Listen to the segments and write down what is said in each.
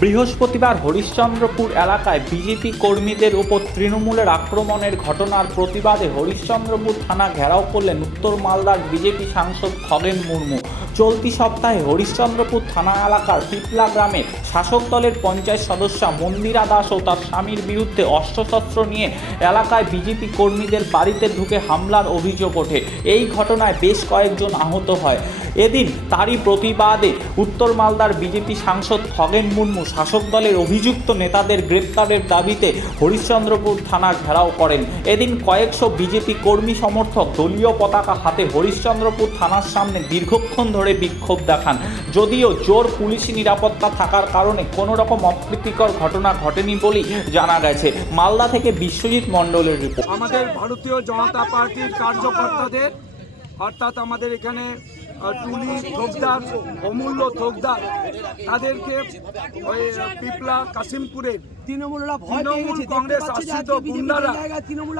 বৃহস্পতিবার হরিশ্চন্দ্রপুর এলাকায় বিজেপি কর্মীদের উপর তৃণমূলের আক্রমণের ঘটনার প্রতিবাদে হরিশ্চন্দ্রপুর থানা ঘেরাও করলেন উত্তর মালদার বিজেপি সাংসদ খগেন মুর্মু। চলতি সপ্তাহে হরিশ্চন্দ্রপুর থানা এলাকার পিপলা গ্রামে শাসক দলের পঞ্চায়েত সদস্যা মন্দিরা দাস ও তার স্বামীর বিরুদ্ধে অস্ত্রশস্ত্র নিয়ে এলাকায় বিজেপি কর্মীদের বাড়িতে ঢুকে হামলার অভিযোগ ওঠে। এই ঘটনায় বেশ কয়েকজন আহত হয়। এদিন তারই প্রতিবাদে উত্তর মালদার বিজেপি সাংসদ খগেন মুর্মু শাসক দলের অভিযুক্ত নেতাদের গ্রেপ্তারের দাবিতে হরিশ্চন্দ্রপুর থানা ঘেরাও করেন। এদিন কয়েকশো বিজেপি কর্মী সমর্থক দলীয় পতাকা হাতে হরিশ্চন্দ্রপুর থানার সামনে দীর্ঘক্ষণ ধরে বিক্ষোভ দেখান। যদিও জোর পুলিশি নিরাপত্তা থাকার কারণে কোনো রকম অপ্রীতিকর ঘটনা ঘটেনি বলেই জানা গেছে। মালদা থেকে বিশ্বজিৎ মণ্ডলের রিপোর্ট। আমাদের ভারতীয় জনতা পার্টির কার্যকর্তাদের, অর্থাৎ আমাদের এখানে টুলি থোকদার অমূল্য থোকদার তাদেরকে পিপলা কাশিমপুরে তৃণমূলরা ভয় তৃণমূল কংগ্রেস আশ্রিত গুন্ডারা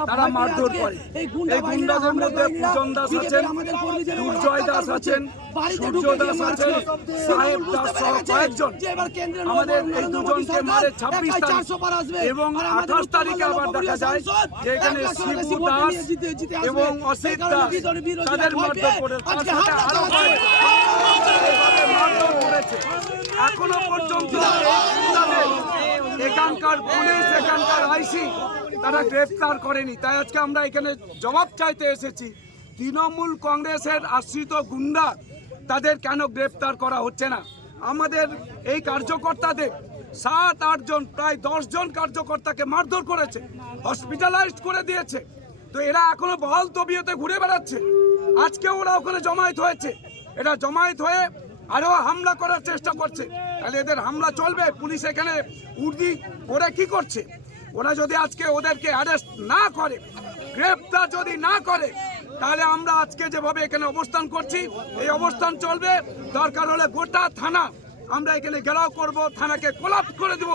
তারা মারধর করে এই গুন্ডা এই বাহিনীরা গুন্ডাদের মধ্যে পূজন দাস আছেন দুর্জয় দাস আছেন সূর্য দাস আছেন সাহেব দাস সহ কয়েকজন আমাদের এই দুজনকে মারে ছাব্বিশ একাই তারিখ 400 পার আসবে। এবং আঠাশ তারিখে আবার দেখা যায় যে এখানে শিবু দাস। এবং অসিত দাস তাদের মারধর করে তার আজকে সাথে হামলা আরও চালাচ্ছে। এভাবে মারধর করেছে এখনও পর্যন্ত এখানকার পুলিশ এখানকার আইসি তারা গ্রেফতার করেনি। তাই আজকে আমরা এখানে জবাব চাইতে এসেছি। তৃণমূল কংগ্রেসের আশ্রিত গুন্ডা তাদের কেন গ্রেফতার করা হচ্ছে না? আমাদের এই কার্যকর্তাদের সাত আটজন প্রায় দশ জন কার্যকর্তাকে মারধর করেছে হসপিটালাইজড করে দিয়েছে। তো এরা এখনও বহাল তবিয়তে ঘুরে বেড়াচ্ছে। আজকে ওরা ওখানে জমায়েত হয়েছে। এটা জমায়েত হয়ে আরও হামলা করার চেষ্টা করছে। তাহলে এদের হামলা চলবে? পুলিশ এখানে উর্দি ওরা কি করছে? ওরা যদি আজকে ওদেরকে অ্যারেস্ট না করে, গ্রেপ্তার যদি না করে, তাহলে আমরা আজকে যেভাবে এখানে অবস্থান করছি, এই অবস্থান চলবে। দরকার হলে গোটা থানা, আমরা এখানে ঘেরাও করব, থানাকে কোলাপ করে দিব।